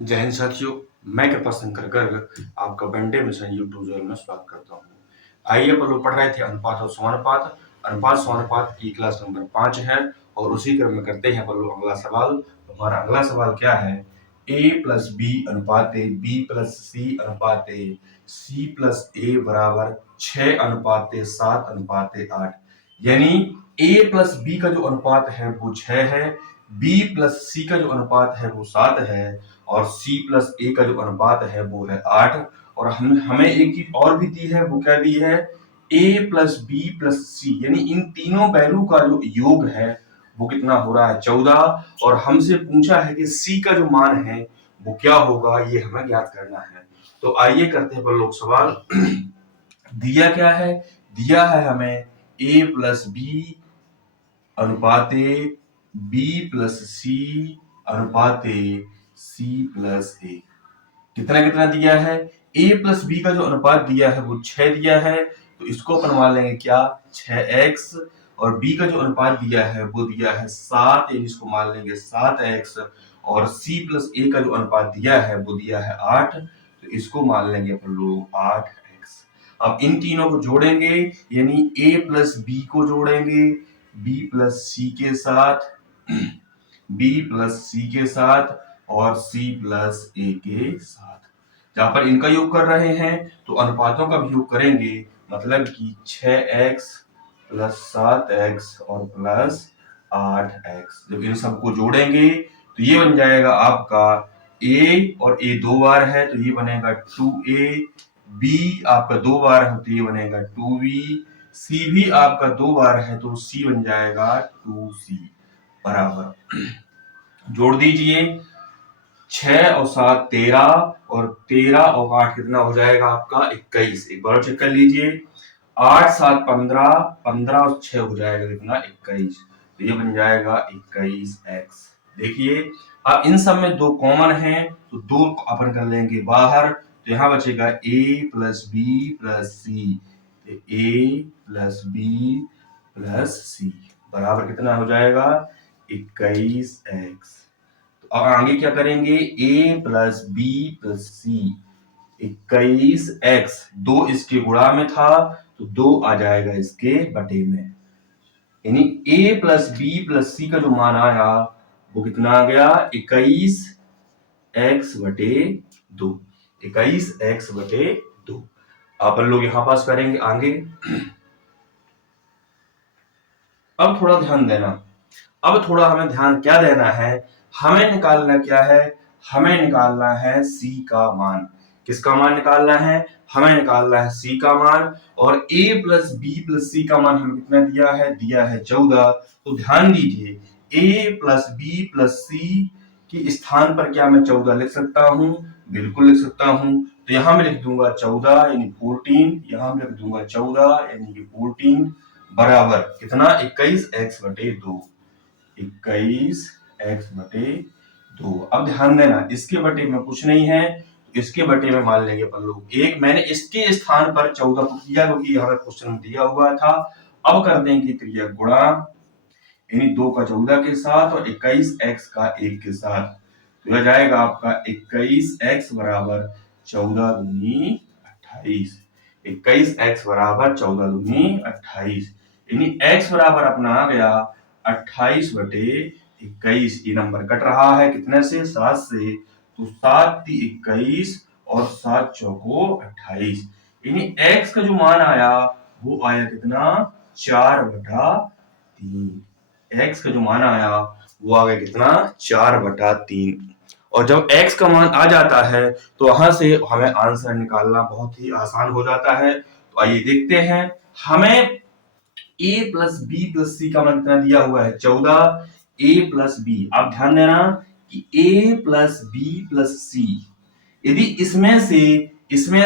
जय हिंद साथियों, मैं कृपा शंकर गर्ग आपका वनडे मिशन यूट्यूब चैनल में स्वागत करता हूँ। आइए अपन लोग पढ़ रहे थे अनुपात और समानुपात। अनुपात समानुपात की क्लास नंबर 5 है और उसी क्रम में करते हैं अपन लोग अगला सवाल। तो हमारा अगला सवाल क्या है? a प्लस बी अनुपात ए बी प्लस सी अनुपात ए सी प्लस ए बराबर 6 अनुपात 7 अनुपात 8। यानी a प्लस बी का जो अनुपात है वो 6 है, b प्लस सी का जो अनुपात है वो 7 है और c प्लस ए का जो अनुपात है वो है 8। और हमें एक चीज और भी दी है, वो क्या दी है? a प्लस बी प्लस सी, यानी इन तीनों वैल्यू का जो योग है वो कितना हो रहा है? 14। और हमसे पूछा है कि c का जो मान है वो क्या होगा, ये हमें ज्ञात करना है। तो आइए करते हैं अपन लोग सवाल। दिया क्या है? दिया है हमें a प्लस बी अनुपात बी प्लस सी अनुपात सी प्लस ए। कितना कितना दिया है? a प्लस बी का जो अनुपात दिया है वो 6 दिया है, तो इसको अपन मान लेंगे क्या? 6x। और b का जो अनुपात दिया है वो दिया है 7, यानी इसको मान लेंगे 7x। और c प्लस a का जो अनुपात दिया है वो दिया है 8, तो इसको मान लेंगे अपन लोग 8x। अब इन तीनों को जोड़ेंगे, यानी a प्लस बी को जोड़ेंगे b प्लस सी के साथ, b प्लस सी के साथ और c प्लस ए के साथ। जहां पर इनका योग कर रहे हैं तो अनुपातों का भी योग करेंगे, मतलब कि 6x प्लस 7x और प्लस 8x। जब इन सबको जोड़ेंगे तो ये बन जाएगा आपका a, और a 2 बार है तो ये बनेगा 2a, b आपका 2 बार है तो ये बनेगा 2b, c भी आपका 2 बार है तो c बन जाएगा 2c बराबर। जोड़ दीजिए, 6 और 7 13 और 13 और 8 कितना हो जाएगा आपका? 21। एक बार चेक कर लीजिए, 8 7 15, 15 और 6 हो जाएगा कितना? 21। तो ये बन जाएगा 21x। देखिए, अब इन सब में दो कॉमन है तो दो अपन कर लेंगे बाहर, तो यहाँ बचेगा a plus B plus C. a plus B plus C बराबर कितना हो जाएगा? 21x। तो अब आगे क्या करेंगे? a plus B plus C, 21x, 2 इसके गुणा में था तो 2 आ जाएगा इसके बटे में, यानी a प्लस बी प्लस सी का जो मान आया वो कितना आ गया? 21x बटे 2। 21x बटे 2। अपन लोग यहां पास करेंगे आगे। अब थोड़ा ध्यान देना, अब थोड़ा हमें ध्यान क्या देना है? हमें निकालना क्या है? हमें निकालना है c का मान। किसका मान निकालना है? हमें निकालना है c का मान। और a प्लस बी प्लस सी का मान हमें कितना दिया है? दिया है 14। तो ध्यान दीजिए, a प्लस बी प्लस सी के स्थान पर क्या मैं 14 लिख सकता हूँ? बिल्कुल लिख सकता हूँ। तो यहां मैं लिख दूंगा 14 यानी 14, यहां मैं लिख दूंगा 14 यानी कि 14 बराबर कितना? 21x बटे 2। 21x बटे 2। अब ध्यान देना, इसके बटे में कुछ नहीं है तो इसके बटे में मान लेंगे अपन लोग एक। मैंने इसके स्थान पर 14 को किया क्योंकि यहाँ क्वेश्चन दिया हुआ था। अब कर देंगे क्रिया गुणा, यानी 2 का 14 के साथ और 21x का 1 के साथ, तो यह जाएगा आपका 21x बराबर 14 दूनी 28। 21x बराबर 14 दूनी 28, यानी x बराबर अपना आ गया 28 बटे 21। ये नंबर कट रहा है कितने से? 7 से, तो 7 × 21 और 7 चौको 28, यानी x का जो मान आया वो आया कितना? 4 बटा 3। x का जो मान आया वो आ गया कितना? 4 बटा 3। और जब x का मान आ जाता है तो वहां से हमें आंसर निकालना बहुत ही आसान हो जाता है। तो आइए देखते हैं, हमें a प्लस बी प्लस सी का मान कितना दिया हुआ है? 14। a प्लस बी, आप ध्यान देना कि a प्लस बी प्लस सी, यदि इसमें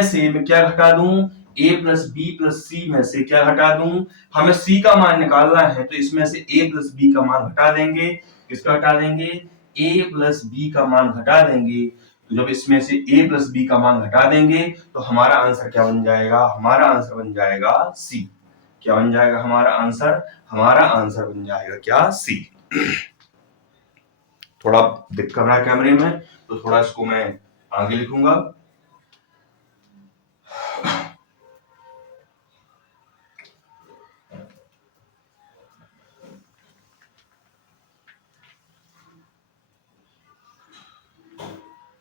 से मैं क्या घटा दूं? a प्लस बी प्लस सी में से क्या घटा दूं? हमें c का मान निकालना है तो इसमें से a प्लस बी का मान घटा देंगे। किसका घटा देंगे? a प्लस बी का मान घटा देंगे। तो जब इसमें से a प्लस बी का मान घटा देंगे तो हमारा आंसर क्या बन जाएगा? हमारा आंसर बन जाएगा c। क्या बन जाएगा हमारा आंसर? हमारा आंसर बन जाएगा क्या? c। थोड़ा दिख रहा है कैमरे में, तो थोड़ा इसको मैं आगे लिखूंगा।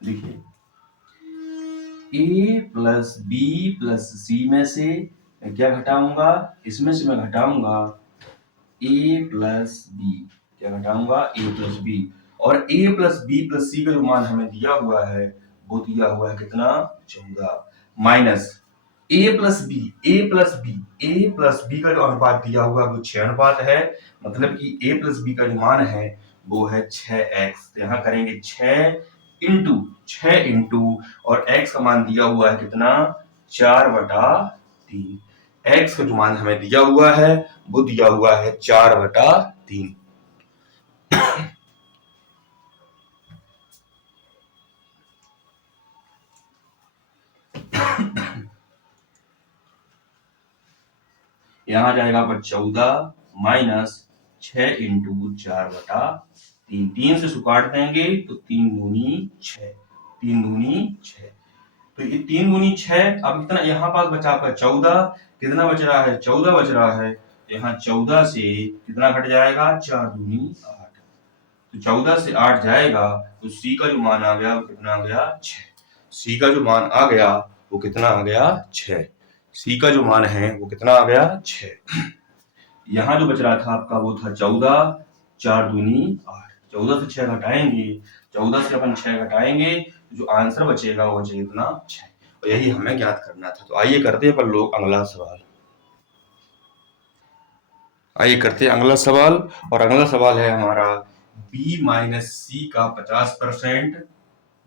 देखिए, a प्लस बी प्लस सी में से क्या घटाऊंगा, इसमें से मैं घटाऊंगा a प्लस बी, क्या घटाऊंगा a प्लस बी, और a प्लस बी प्लस सी का जो मान हमें दिया हुआ है वो दिया हुआ है कितना, 14, minus a plus B, a plus B, a plus B का जो अनुपात दिया हुआ है वो 6 अनुपात है, मतलब कि a प्लस बी का जो मान है वो है 6x। तो यहाँ करेंगे 6 इंटू और x का मान दिया हुआ है कितना, 4/3। x का जो मान हमें दिया हुआ है वो दिया हुआ है 4/3। यहाँ जाएगा पर 14 माइनस 6 इंटू 4/3, 3 से काट देंगे तो 3 दूनी 6, 3 दूनी 6, तो ये 3 दूनी 6। अब इतना यहाँ पास बचा आपका 14, कितना बच रहा है, 14 बच रहा है। यहाँ 14 से कितना घट जाएगा, 4 दूनी 8, तो 14 से 8 जाएगा, तो सी का जो मान आ गया वो कितना आ गया, 6। सी का जो मान आ गया वो कितना आ गया, 6। सी का जो मान है वो कितना आ गया, 6। यहाँ जो बच रहा था आपका वो था 14, 4 दूनी 8, 14 से 6 घटाएंगे, 14 से अपन 6 घटाएंगे, जो आंसर बचेगा वो बचेगा इतना 6, और यही हमें ज्ञात करना था। तो आइए करते हैं पर लोग अगला सवाल। आइए करते हैं अगला सवाल, और अगला सवाल है हमारा b माइनस सी का 50%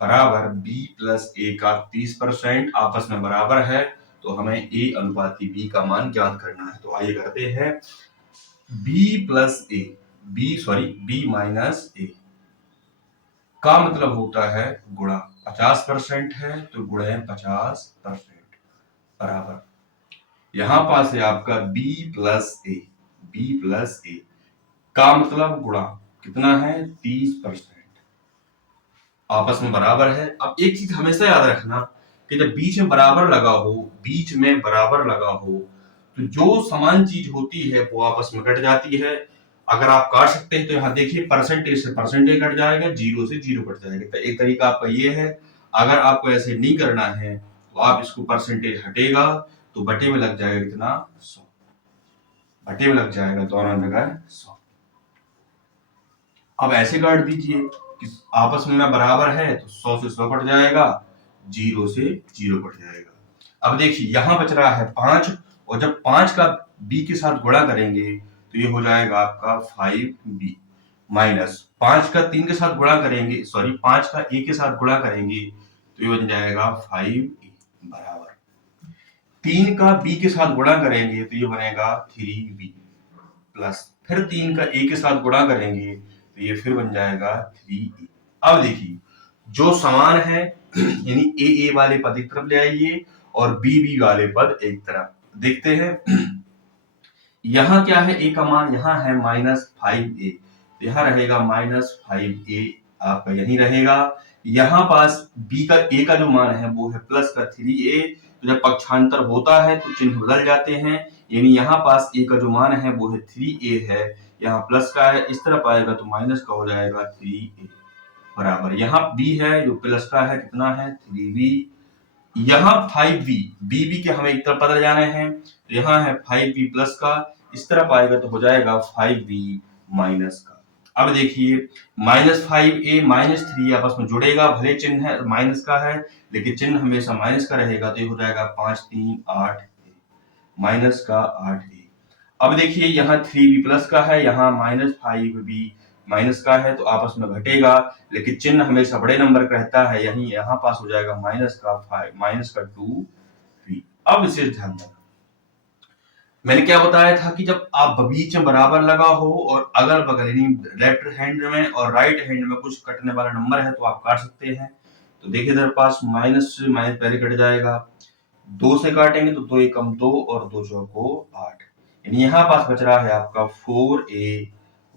बराबर b प्लस ए का 30% आपस में बराबर है, तो हमें a अनुपाती b का मान ज्ञात करना है। तो आइए करते हैं b प्लस ए, b माइनस ए का मतलब होता है गुणा, 50% है तो गुणे 50% बराबर, यहाँ पास है आपका b प्लस ए, का मतलब गुणा कितना है, 30%, आपस में बराबर है। अब एक चीज हमेशा याद रखना कि जब बीच में बराबर लगा हो, तो जो समान चीज होती है वो आपस में कट जाती है। अगर आप काट सकते हैं तो यहाँ देखिए, परसेंटेज से परसेंटेज कट जाएगा, जीरो से जीरो कट जाएगा। तो एक तरीका आपका ये है, अगर आपको ऐसे नहीं करना है तो आप इसको परसेंटेज हटेगा तो बटे में लग जाएगा कितना, 100, बटे में लग जाएगा दोनों जगह 100। अब ऐसे काट दीजिए कि आपस में बराबर है तो 100 से 100 कट जाएगा, जीरो से जीरो कट जाएगा। अब देखिए यहाँ बच रहा है 5, और जब 5 का b के साथ गुणा करेंगे तो ये हो जाएगा आपका 5b, माइनस 5 का 3 के साथ गुणा करेंगे, 5 का a के साथ गुणा करेंगे तो ये बन जाएगा 5a, बराबर 3 का b के साथ गुणा करेंगे तो ये बनेगा 3b, प्लस फिर 3 का a के साथ गुणा करेंगे तो ये फिर बन जाएगा 3a। अब देखिए, जो समान है यानी a वाले पद एक तरफ ले आइए और b वाले पद एक तरफ, देखते हैं। यहाँ क्या है, a का मान यहाँ है -5a, तो यहाँ रहेगा -5a, आपका यही रहेगा। यहाँ पास a का जो मान है वो है प्लस का 3a, तो जब पक्षांतर होता है तो चिन्ह बदल जाते हैं, यानी यहाँ पास a का जो मान है वो है 3a है, यहाँ प्लस का है, इस तरफ आएगा तो माइनस का हो जाएगा 3a, बराबर यहाँ b है जो प्लस का है, कितना है 3b, यहाँ 5b, b के हमें एक तरफ बदल जाने हैं, तो यहाँ है 5b प्लस का, इस तरफ आएगा तो हो जाएगा 5b माइनस का। अब देखिए -5a -3 आपस में जुड़ेगा, भले चिन्ह है माइनस का है लेकिन चिन्ह हमेशा माइनस का रहेगा, तो ये हो जाएगा 5 3 8 माइनस का 8a। अब देखिए यहाँ 3b प्लस का है, यहाँ -5b माइनस का है, तो आपस में घटेगा लेकिन चिन्ह हमेशा बड़े नंबर का रहता है, यही यहाँ पास हो जाएगा माइनस का 2b। अब विशेष ध्यान देना, मैंने क्या बताया था कि जब आप बीच में बराबर लगा हो और अगल बगल यानी लेफ्ट हैंड में और राइट हैंड में कुछ कटने वाला नंबर है तो आप काट सकते हैं। तो देखिए इधर पास माइनस से माइनस पहले कट जाएगा, 2 से काटेंगे तो 2 एकम 2 और 2 चौको 8, यानी यहाँ पास बच रहा है आपका 4a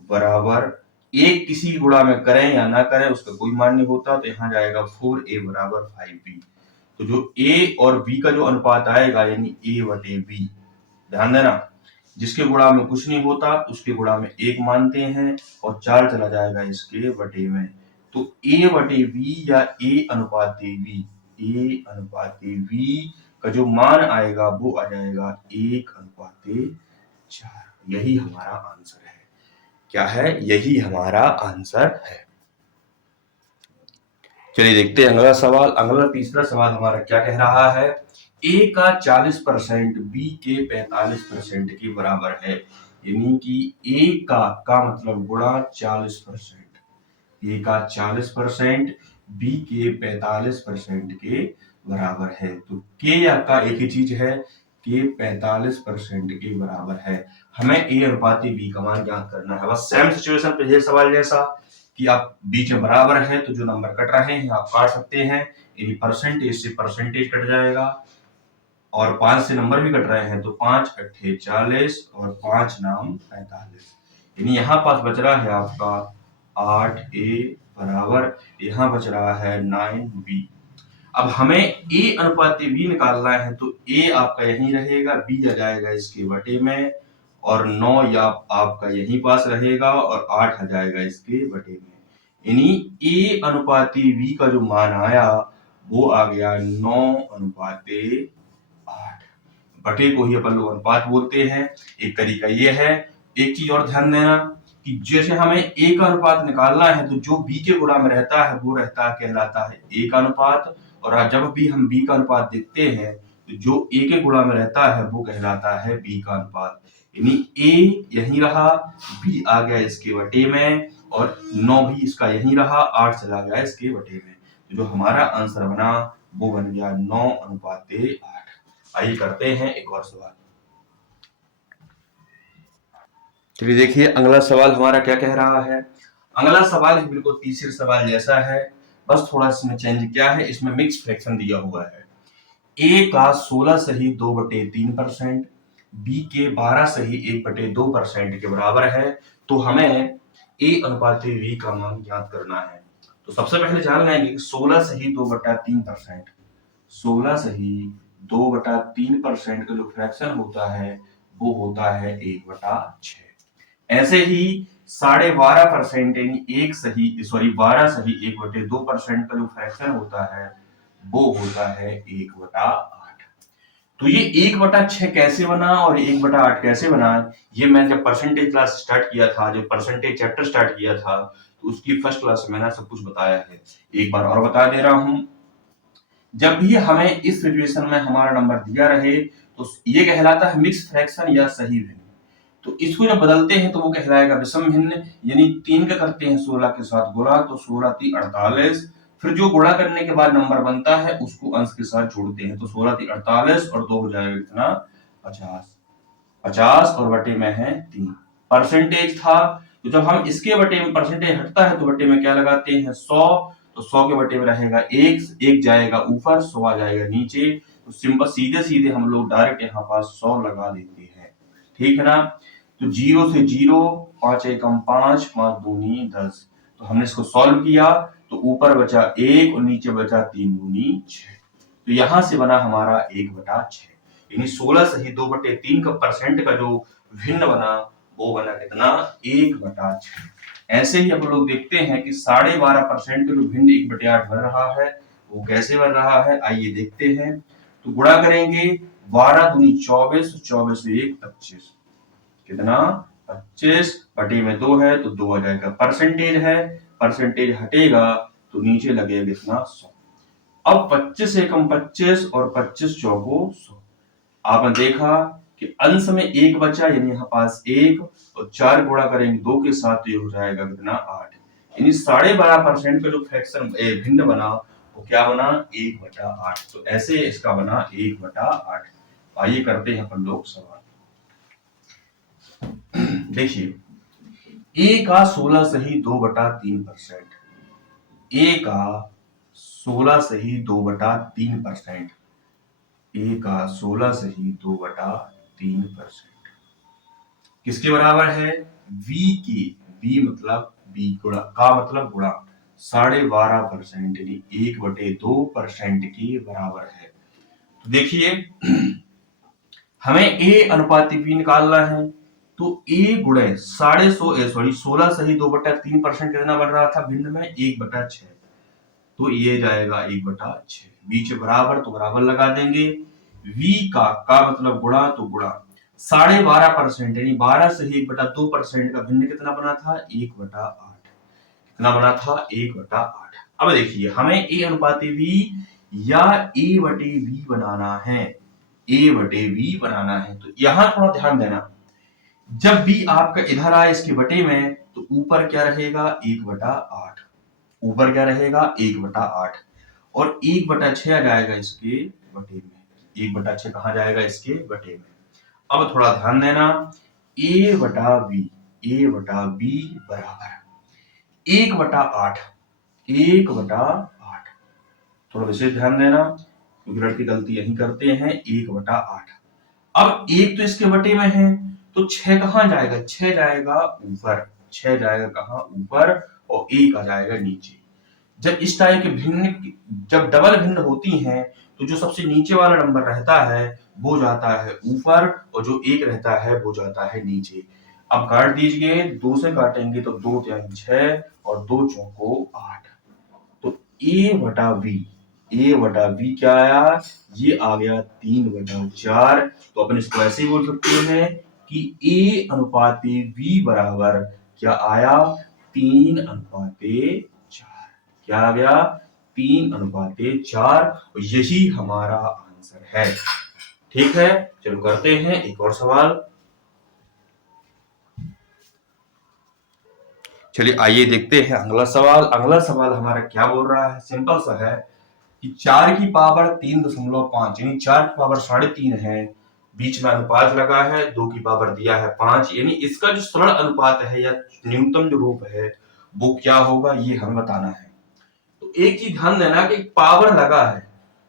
बराबर एक किसी गुणा में करें या ना करें उसका कोई मान नहीं होता, तो यहाँ जाएगा 4a बराबर 5b। तो जो a और b का जो अनुपात आएगा यानी a बटे b, ध्यान देना जिसके गुणा में कुछ नहीं होता उसके गुणा में 1 मानते हैं और 4 चला जाएगा इसके बटे में। तो a बटे b या a अनुपाते b का जो मान आएगा वो आ जाएगा 1:4। यही हमारा आंसर है। क्या है? यही हमारा आंसर है। चलिए देखते हैं अगला सवाल। अगला तीसरा सवाल हमारा क्या कह रहा है? a का 40% b के 45% के बराबर है। यानी कि a का मतलब गुणा 40%, a का 40% b के 45% के बराबर है। तो k या का एक ही चीज है, k 45% के बराबर है। हमें a अनुपात b का मान ज्ञात करना है। बस सेम सिचुएशन पे ये सवाल जैसा कि आप बीच में बराबर है तो जो नंबर कट रहे हैं आप काट सकते हैं, यानी परसेंटेज से परसेंटेज कट जाएगा और 5 से नंबर भी कट रहे हैं तो 5 अट्ठे 40 और 5 नाम 45। यानी यहाँ पास बच रहा है आपका 8a बराबर, यहाँ बच रहा है 9b। अब हमें a अनुपात b निकालना है तो a आपका यहीं रहेगा, b आ जाएगा इसके बटे में और 9 या आपका यहीं पास रहेगा और 8 आ जाएगा इसके बटे में। यानी a अनुपात b का जो मान आया वो आ गया 9:8। बटे को ही अपन लोग अनुपात बोलते हैं। एक तरीका ये है। एक चीज और ध्यान देना कि जैसे हमें a का अनुपात निकालना है तो जो b के गुणा में रहता है वो कहलाता है a का अनुपात, और जब भी हम b का अनुपात देखते हैं तो जो a के गुणा में रहता है वो कहलाता है b का अनुपात। यानी a यहीं रहा, b आ गया इसके बटे में और 9 भी इसका यहीं रहा, 8 चला गया इसके बटे में। तो जो हमारा आंसर बना वो बन गया 9:8। आइए करते हैं एक और सवाल। चलिए देखिए अगला सवाल हमारा क्या कह रहा है। अगला सवाल है बिल्कुल तीसरे सवाल जैसा है, बस थोड़ा इसमें चेंज क्या है, इसमें मिक्स फ्रैक्शन दिया हुआ है। a का 16 सही 2/3%, b के 12 सही 1/2% के बराबर है। तो हमें a अनुपात v का मान ज्ञात करना है। तो सबसे पहले जान लेंगे कि 16 सही 2/3%, 16 सही 2/3% का जो फ्रैक्शन होता है वो होता है 1/6। ऐसे ही 12.5% यानी 12 सही 1/2% का जो फ्रैक्शन होता है वो होता है 1/8। तो ये 1/6 कैसे बना और 1/8 कैसे बना, ये मैं जब परसेंटेज क्लास स्टार्ट किया था, जो परसेंटेज चैप्टर स्टार्ट किया था, तो उसकी फर्स्ट क्लास में मैंने सब कुछ बताया है। एक बार और बता दे रहा हूं। जब भी हमें इस सिचुएशन में हमारा नंबर दिया रहे तो ये कहलाता है मिक्स फ्रैक्शन या सही भिन्न। तो इसको जब बदलते हैं तो वो कहलाएगा विषम भिन्न, यानी 3 का करते हैं 16 के साथ गुणा तो 16 3 48, फिर जो गुणा करने के बाद नंबर बनता है उसको अंश के साथ जोड़ते हैं तो 16 3 48 और 2 हो जाएगा कितना 50। 50 और बटे में है 3। परसेंटेज था तो जब हम इसके बटे में परसेंटेज हटता है तो बटे में क्या लगाते हैं 100, तो 100 के बटे में रहेगा 1 जाएगा ऊपर 100 आ जाएगा नीचे। तो सिंपल सीधे सीधे हम लोग डायरेक्ट यहाँ पास 100 लगा देते हैं, ठीक है ना। तो 0 से 0, 5 एकम 5, 5 दूनी 10। तो हमने इसको सॉल्व किया तो ऊपर बचा 1 और नीचे बचा 3 दूनी 6। तो यहां से बना हमारा 1/6, यानी 16 सही 2/3 का परसेंट का जो भिन्न बना वो बना कितना 1/6। ऐसे ही हम लोग देखते हैं कि 12.5% का जो भिन्न 1/8 बन रहा है वो कैसे बन रहा है, आइए देखते हैं। तो गुणा करेंगे 12 दूनी 24, 24 से 1 25, कितना 25 बटे में 2 है तो 2 आ जाएगा। परसेंटेज है, परसेंटेज हटेगा तो नीचे लगेगा कितना 100। अब 25 एकम 25 और 25 चौको 100। आपने देखा कि अंश में 1 बचा, यानी यहाँ पास 1 और 4 गुणा करेंगे 2 के साथ तो ये हो जाएगा कितना 8। यानी 12.5% का जो फ्रैक्शन भिन्न बना वो क्या बना 1/8। तो ऐसे इसका बना 1/8। आइए करते हैं अपन लोग सवाल। देखिए a का 16 सही 2/3%, a का 16 सही 2/3%, a का 16 सही 2/3% किसके बराबर है v की, v मतलब बी गुणा का मतलब गुणा 12.5% यानी 1/2% के बराबर है। तो देखिए हमें ए अनुपात बी निकालना है, तो ए गुणे 16 सही 2/3% कितना बन रहा था भिन्न में 1/6, तो ये जाएगा 1/6, बीच बराबर तो बराबर लगा देंगे। v का मतलब गुणा तो गुणा 12.5% यानी 12 से 1/2% का भिन्न कितना बना था 1/8, कितना बना था 1/8। अब देखिए हमें a अनुपात v या a बटे v बनाना है, a बटे v बनाना है। तो यहां थोड़ा ध्यान देना, जब b आपका इधर आए इसके बटे में तो ऊपर क्या रहेगा 1/8, ऊपर क्या रहेगा 1/8 और 1/6 आ जाएगा इसके बटे में, 1/6 कहां जाएगा इसके बटे में। अब थोड़ा ध्यान देना, a बटा b बराबर 1/8, 1/8। थोड़ा विशेष ध्यान देना क्योंकि लड़के गलती यही करते हैं, 1/8। अब एक तो इसके बटे में है तो 6 कहां जाएगा, 6 जाएगा ऊपर, 6 जाएगा कहां ऊपर और 1 आ जाएगा नीचे। जब इस टाइप के भिन्न जब डबल भिन्न होती हैं तो जो सबसे नीचे वाला नंबर रहता है वो जाता है ऊपर और जो 1 रहता है वो जाता है नीचे। अब काट दीजिए, 2 से काटेंगे तो 2 3 6 और 2 चौको 8, तो a बटा v क्या आया, ये आ गया 3/4। तो अपन इसको ऐसे ही बोल सकते हैं कि a अनुपात v बराबर क्या आया 3/4, क्या आ गया 3/4, और यही हमारा आंसर है। ठीक है, चलो करते हैं एक और सवाल। चलिए आइए देखते हैं अगला सवाल। अगला सवाल हमारा क्या बोल रहा है, सिंपल सा है कि 4 की पावर 3.5 यानी 4 की पावर 3.5 है, बीच में अनुपात लगा है, 2 की पावर दिया है 5, यानी इसका जो सरल अनुपात है या न्यूनतम जो रूप है वो क्या होगा ये हमें बताना है। तो एक चीज ध्यान देना कि पावर लगा है,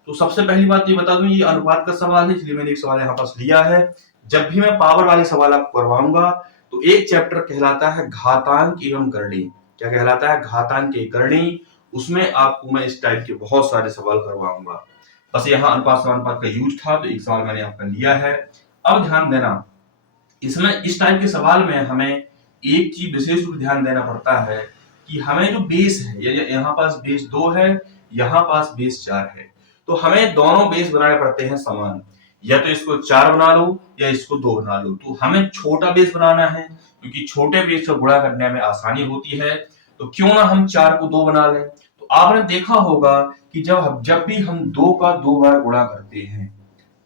तो सबसे पहली बात ये बता दूं ये अनुपात का सवाल है, इसलिए मैंने एक सवाल यहाँ पास लिया है। जब भी मैं पावर वाले सवाल आपको करवाऊंगा तो एक चैप्टर कहलाता है घातांक एवं करणी। क्या कहलाता है, घातांक एवं करणी। उसमें आपको मैं इस टाइप के बहुत सारे सवाल करवाऊंगा। बस यहाँ अनुपात समानुपात का यूज था तो एक सवाल मैंने आपका लिया है। अब ध्यान देना, इसमें इस टाइप के सवाल में हमें एक चीज विशेष रूप ध्यान देना पड़ता है कि हमें जो बेस है, यहाँ पास बेस 2 है, यहाँ पास बेस 4 है, तो हमें दोनों बेस बनाने पड़ते हैं समान। या तो इसको 4 बना लो या इसको 2 बना लो। तो हमें छोटा बेस बनाना है क्योंकि छोटे बेस से गुणा करने में आसानी होती है, तो क्यों ना हम 4 को 2 बना लें। तो आपने देखा होगा कि जब भी हम 2 का 2 बार गुणा करते हैं,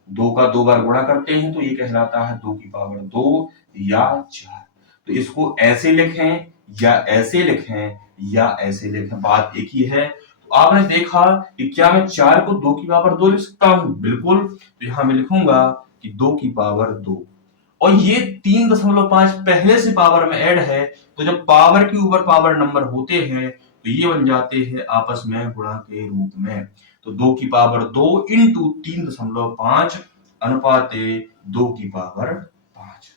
2 का 2 बार गुणा करते हैं तो ये कहलाता है 2 की पावर 2 या 4। तो इसको ऐसे लिखें या ऐसे लिखें या ऐसे लिखें, बात एक ही है। तो आपने देखा कि क्या मैं 4 को 2 की पावर 2 लिख सकता हूं, बिल्कुल। तो यहां मैं लिखूंगा कि 2 की पावर 2, और ये 3.5 पहले से पावर में ऐड है, तो जब पावर के ऊपर पावर नंबर होते हैं तो ये बन जाते हैं आपस में गुणा के रूप में। तो 2 की पावर 2 इंटू 3.5 अनुपात 2 की पावर 5,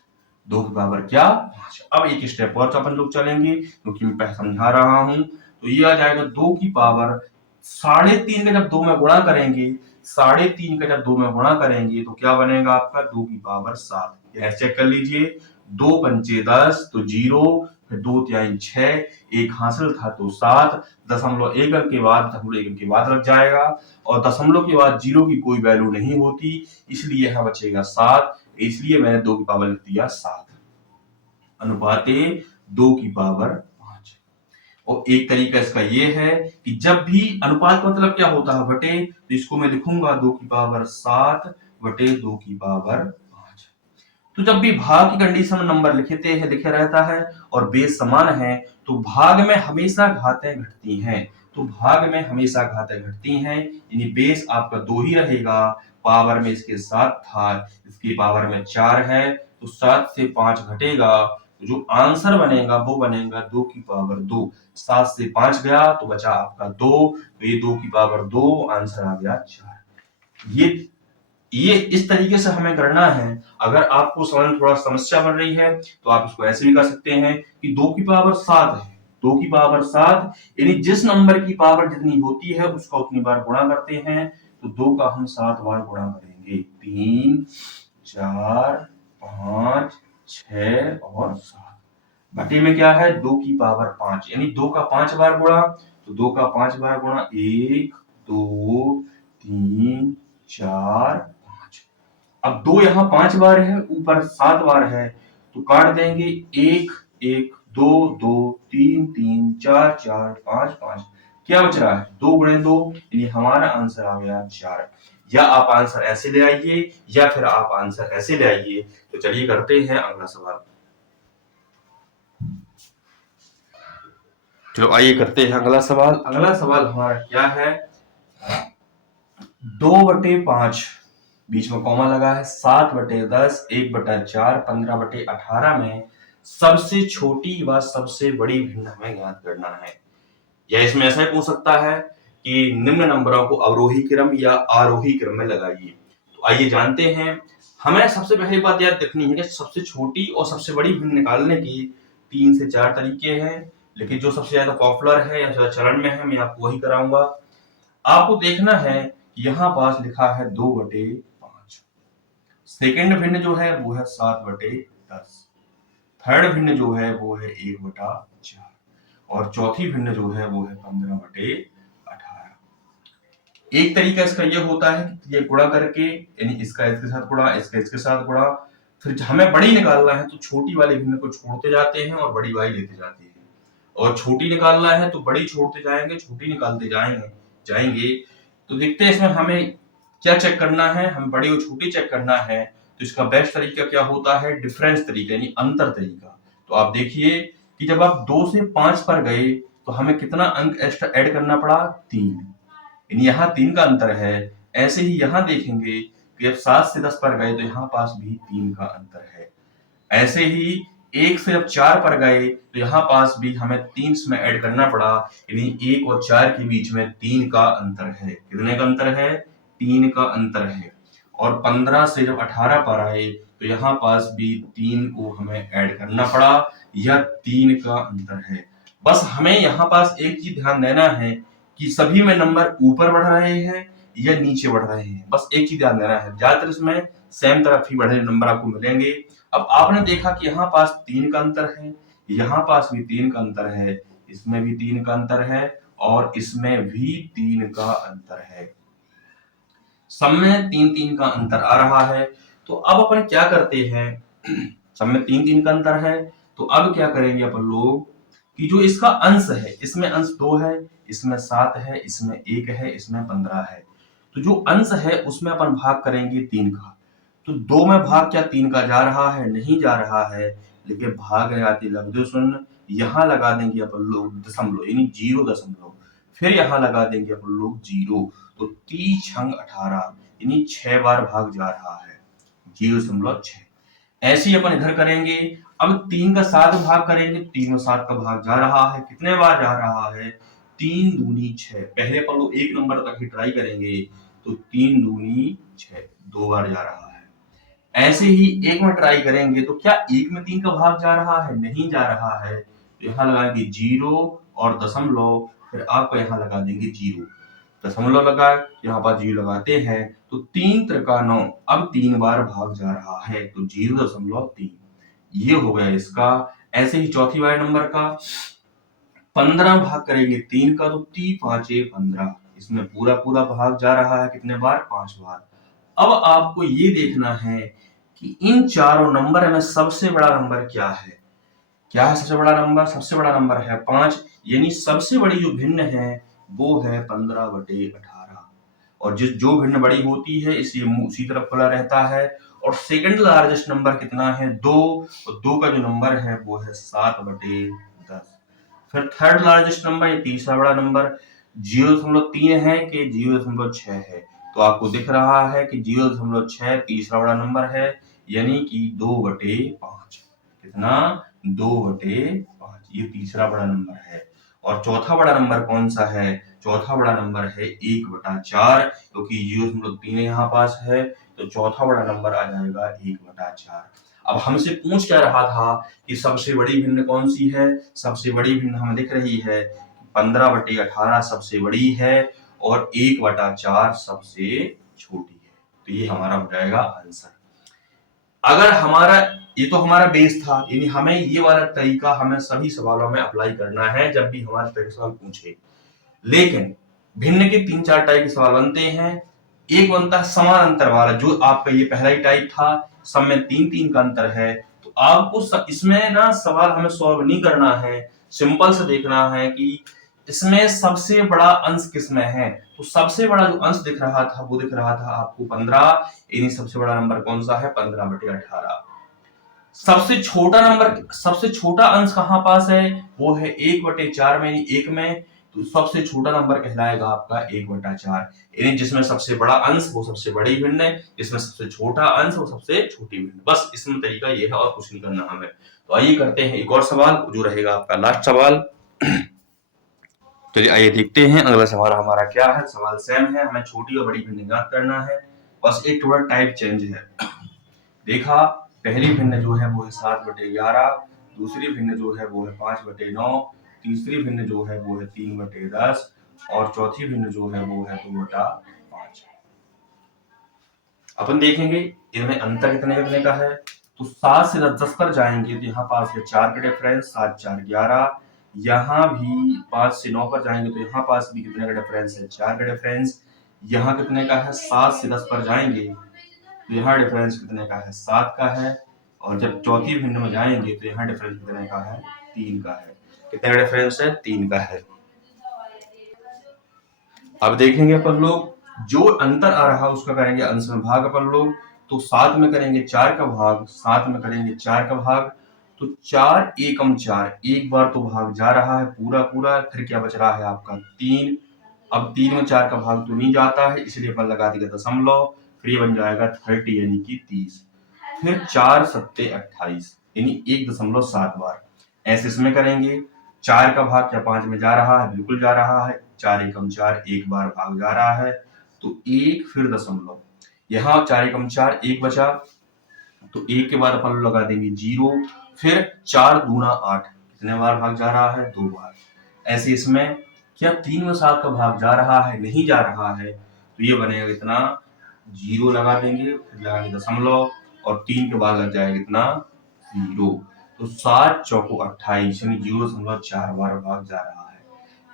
2 की पावर क्या 5। अब एक स्टेप और अपन लोग चलेंगे क्योंकि मैं समझा रहा हूं, तो ये आ जाएगा 2 की पावर 3.5 का जब 2 में गुणा करेंगे, 3.5 का जब 2 में गुणा करेंगे तो क्या बनेगा आपका 2 की पावर 7। यह चेक कर लीजिए, 2 पंचे 10 तो 0, फिर 2 तिहाई 6, एक हासिल था तो 7, दशमलव एक अंक के बाद लग जाएगा, और दशमलव के बाद 0 की कोई वैल्यू नहीं होती, इसलिए यहाँ बचेगा 7, इसलिए मैंने 2 की पावर लिख दिया 7 अनुपाते 2 की पावर 5। और एक तरीका इसका ये है कि जब भी अनुपात मतलब क्या होता है बटे, तो इसको मैं लिखूंगा 2 की पावर 7 बटे 2 की पावर 5। तो जब भी भाग की कंडीशन में नंबर लिखे रहता है और बेस समान है तो भाग में हमेशा घातें घटती हैं, तो भाग में हमेशा घातें घटती हैं, यानी बेस आपका 2 ही रहेगा, पावर में इसके 7 था, इसकी पावर में 4 है, तो 7 से 5 घटेगा, तो जो आंसर बनेगा वो बनेगा 2 की पावर 2। 7 से 5 गया तो बचा आपका 2, तो ये 2 की पावर 2 आंसर आ गया 4। ये इस तरीके से हमें करना है। अगर आपको समझ में थोड़ा समस्या बन रही है तो आप इसको ऐसे भी कर सकते हैं कि 2 की पावर 7 है, 2 की पावर 7, यानी जिस नंबर की पावर जितनी होती है उसका उतनी बार गुणा करते हैं, तो 2 का हम 7 बार गुणा करेंगे। 3, 4, 5, 6 और 7। बटे में क्या है, 2 की पावर 5, यानी 2 का 5 बार गुणा, तो 2 का 5 बार गुणा 1, 2, 3, 4, 5। अब 2 यहाँ 5 बार है, ऊपर 7 बार है, तो काट देंगे। 1, 1, 2, 2, 3, 3, 4, 4, 5, 5। क्या बच रहा है, 2 गुणे 2, यानी हमारा आंसर आ गया 4। या आप आंसर ऐसे ले आइए या फिर आप आंसर ऐसे ले आइए। तो चलिए करते हैं अगला सवाल। चलो आइए करते हैं अगला सवाल। अगला सवाल हमारा क्या है, 2/5, बीच में कॉमा लगा है, 7/10, 1/4, 15/18 में सबसे छोटी व सबसे बड़ी भिन्न हमें ज्ञात करना है। या इसमें ऐसा ही पूछ सकता है कि निम्न नंबरों को अवरोही क्रम या आरोही क्रम में लगाइए। तो आइए जानते हैं। हमें सबसे पहली बात याद रखनी है कि सबसे छोटी और सबसे बड़ी भिन्न निकालने की 3 से 4 तरीके हैं, लेकिन जो सबसे ज्यादा पॉपुलर है या ज्यादा चलन में है, मैं आपको वही कराऊंगा। आपको देखना है कि यहाँ पास लिखा है 2/5। सेकंड भिन्न जो है वो है 7/10। थर्ड भिन्न जो है वो है 1/4 और चौथी भिन्न जो है वो है 15/18। एक तरीका इसका ये होता है कि ये गुणा करके, यानी इसका इसके साथ गुणा, इसका इसके साथ गुणा, फिर हमें बड़ी निकालना है तो छोटी वाले भिन्न को छोड़ते जाते हैं और बड़ी वाली लेते जाते हैं, और छोटी निकालना है तो बड़ी छोड़ते जाएंगे, छोटी निकालते जाएंगे। तो देखते हैं इसमें हमें क्या चेक करना है, हमें बड़ी और छोटी चेक करना है। तो इसका बेस्ट तरीका क्या होता है, डिफरेंस तरीका, यानी अंतर तरीका। तो आप देखिए कि जब आप 2 से 5 पर गए तो हमें कितना अंक एक्स्ट्रा ऐड करना पड़ा, 3, यानी यहाँ 3 का अंतर है। ऐसे ही यहाँ देखेंगे कि जब 7 से 10 पर गए तो यहाँ पास भी 3 का अंतर है। ऐसे ही 1 से जब 4 पर गए तो यहाँ पास भी हमें 3 इसमें ऐड करना पड़ा, यानी 1 और 4 के बीच में 3 का अंतर है। कितने का अंतर है, 3 का अंतर है। और 15 से जब 18 पर आए तो यहाँ पास भी 3 को हमें ऐड करना पड़ा, यह 3 का अंतर है। बस हमें यहाँ पास एक चीज ध्यान देना है कि सभी में नंबर ऊपर बढ़ रहे हैं या नीचे बढ़ रहे हैं, बस एक चीज ध्यान देना है। ज्यादातर इसमें सेम तरफ ही बढ़े नंबर आपको मिलेंगे। अब आपने देखा कि यहाँ पास 3 का अंतर है, यहाँ पास भी 3 का अंतर है, इसमें भी 3 का अंतर है और इसमें भी 3 का अंतर है। सब में 3-3 का अंतर आ रहा है। तो अब अपन क्या करते हैं, सब में 3-3 का अंतर है, तो अब क्या करेंगे अपन लोग कि जो इसका अंश है, इसमें अंश 2 है, इसमें 7 है, इसमें 1 है, इसमें 15 है। तो जो अंश है उसमें अपन भाग करेंगे 3 का। तो 2 में भाग क्या 3 का जा रहा है, नहीं जा रहा है, लेकिन भाग आती लब्धे शून्य, यहाँ लगा देंगे अपन लोग दशमलव, यानी 0., फिर यहाँ लगा देंगे अपन लोग 0। तो 3×18 यानी 6 बार भाग जा रहा है, 0.6। ऐसे ही अपन इधर करेंगे। अब 3 का 7 भाग करेंगे, 3 और 7 का भाग जा रहा है, कितने बार जा रहा है, 3 दूनी 6। पहले अपन लोग 1 नंबर तक ही ट्राई करेंगे, तो 3 दूनी 6, 2 बार जा रहा है। ऐसे ही 1 में ट्राई करेंगे तो क्या 1 में 3 का भाग जा रहा है, नहीं जा रहा है, तो यहाँ लगाएंगे 0 और दशमलव, फिर आपको यहाँ लगा देंगे 0, दशमलव लगा, यहाँ पर 0 लगाते हैं, तो 3 त्रिका 9, अब 3 बार भाग जा रहा है, तो 0.3, ये हो गया इसका। ऐसे ही चौथी बार नंबर का 15 भाग करेंगे 3 का, तो 3×5=15, इसमें पूरा पूरा भाग जा रहा है, कितने बार, 5 बार। अब आपको ये देखना है कि इन चारों नंबर में सबसे बड़ा नंबर क्या है। क्या है सबसे बड़ा नंबर, सबसे बड़ा नंबर है 5, यानी सबसे बड़ी जो भिन्न है वो है 15/18। और जो भिन्न बड़ी होती है इसे उसी तरफ खुला रहता है। और सेकंड लार्जेस्ट नंबर कितना है, 2, और 2 का जो नंबर है वो है 7/10। फिर थर्ड लार्जेस्ट नंबर, ये तीसरा बड़ा नंबर 0.3 है कि 0.6 है, तो आपको दिख रहा है कि 0.6 तीसरा बड़ा नंबर है, यानी कि 2/5। कितना, 2/5, ये तीसरा बड़ा नंबर है। और चौथा बड़ा नंबर कौन सा है, चौथा बड़ा नंबर है 1/4, क्योंकि 0.3 यहाँ पास है, तो चौथा बड़ा नंबर आ जाएगा 1/4। अब हमसे पूछ क्या रहा था कि सबसे बड़ी भिन्न कौन सी है। सबसे बड़ी भिन्न हमें दिख रही है 15/18 सबसे बड़ी है और 1/4 सबसे छोटी है। तो ये हमारा हो जाएगा आंसर। अगर हमारा ये तो हमारा बेस था, यानी हमें ये वाला तरीका हमें सभी सवालों में अप्लाई करना है जब भी हमारे तरह के सवाल पूछे। लेकिन भिन्न के 3-4 टाइप के सवाल बनते हैं। एक बनता है समान अंतर वाला, जो आपका ये पहला ही टाइप था, सब में 3-3 का अंतर है। तो आपको इसमें ना सवाल हमें सॉल्व नहीं करना है, सिंपल से देखना है कि इसमें सबसे बड़ा अंश किसमें है। तो सबसे बड़ा जो अंश दिख रहा था वो दिख रहा था आपको 15, यानी सबसे बड़ा नंबर कौन सा है 15/18। सबसे छोटा नंबर, सबसे छोटा अंश कहां पास है, वो है 1/4 में, यानी 1 में। तो सबसे छोटा नंबर कहलाएगा आपका 1/4, यानी जिसमें सबसे बड़ा अंश वो सबसे बड़ी भिन्न है, जिसमें सबसे छोटा अंश वो सबसे छोटी भिन्न। बस इसमें तरीका ये है और कुछ नहीं करना हमें। तो आइए करते हैं एक और सवाल जो रहेगा आपका लास्ट सवाल। चलिए आइए देखते हैं अगला सवाल हमारा क्या है। सवाल सेम है, हमें छोटी और बड़ी भिन्न ज्ञात करना है, बस एक थोड़ा टाइप चेंज है। देखा, पहली भिन्न जो है वो है 7/11, दूसरी भिन्न जो है वो है 5/9, तीसरी भिन्न जो है वो है 3/10 और चौथी भिन्न जो है वो है 2/5। अपन देखेंगे इनमें अंतर कितने कितने का है। तो 7 से 10 पर जाएंगे तो यहाँ पास है 4 का डिफरेंस, 7 4 11। यहाँ भी 5 से 9 पर जाएंगे तो यहाँ पास भी कितने का डिफरेंस है 4 का डिफरेंस। यहाँ कितने का है 7 से 10 पर जाएंगे तो यहाँ डिफरेंस कितने का है 7 का है। और जब चौथी भिन्न में जाएंगे तो यहाँ डिफरेंस कितने का है 3 का है। कितने का डिफरेंस है 3 का है। अब देखेंगे अपन लोग जो अंतर आ रहा उसका करेंगे अंश में भाग अपन लोग। तो 7 में करेंगे 4 का भाग, 7 में करेंगे 4 का भाग। तो 4 एकम 4, एक बार तो भाग जा रहा है पूरा पूरा, फिर क्या बच रहा है आपका 3। अब 3 में 4 का भाग तो नहीं जाता है, इसलिए अपन लगा देंगे दशमलव, फिर ये बन जाएगा 30 यानी कि 30। फिर 4 7 28 यानी 1.7 बार। ऐसे इसमें करेंगे 4 का भाग क्या 5 में जा रहा है, बिल्कुल जा रहा है। 4 एकम 4, एक बार भाग जा रहा है तो 1 फिर दशमलव। यहाँ 4 एकम 4, 1 बचा तो 1 के बाद अपन लगा देंगे 0। फिर 4 दूना 8, कितने बार भाग जा रहा है 2 बार। ऐसे इसमें क्या 3 में 7 का भाग जा रहा है, नहीं जा रहा है, तो ये बनेगा कितना 0 लगा देंगे, फिर लगाएंगे दशमलव और 3 के बाद लग जाएगा कितना 0। तो 7 चौको 28 यानी 0.4 बार भाग जा रहा है।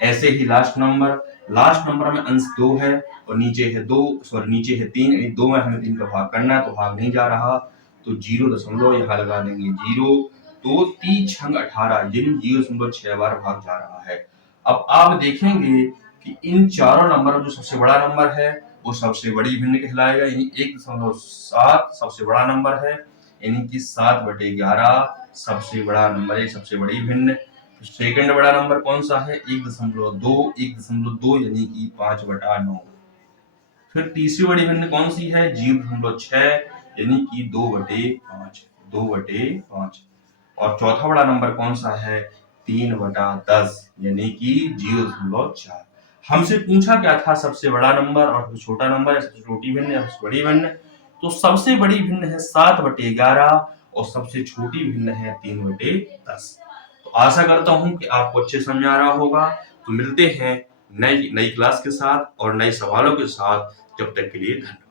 ऐसे ही लास्ट नंबर में अंश 2 है और नीचे है 2, सॉरी नीचे है 3, यानी 2 में हमें 3 का भाग करना है तो भाग नहीं जा रहा, तो 0. यहाँ लगा देंगे 0। तो 3 छंग 18 यानी 0.6 बार भाग जा रहा है। अब आप देखेंगे कि इन चारों नंबर में जो सबसे बड़ा नंबर है वो सबसे बड़ी भिन्न कहलाएगा, यानी 1.7 सबसे बड़ा नंबर है, यानी कि 7/11 सबसे बड़ा नंबर है, सबसे बड़ी भिन्न। सेकंड बड़ा नंबर कौन सा है 1.2 यानी कि 5/9। फिर तीसरी बड़ी भिन्न कौन सी है 0.6 यानी कि 2/5। और चौथा बड़ा नंबर कौन सा है 3/10 यानी कि 0.4। हमसे पूछा क्या था सबसे बड़ा नंबर और सबसे छोटा नंबर है, सबसे छोटी भिन्न या सबसे बड़ी भिन्न। तो सबसे बड़ी भिन्न है 7/11 और सबसे छोटी भिन्न है 3/10। तो आशा करता हूं कि आपको अच्छे समझ आ रहा होगा। तो मिलते हैं नई क्लास के साथ और नए सवालों के साथ, जब तक के लिए धन्यवाद।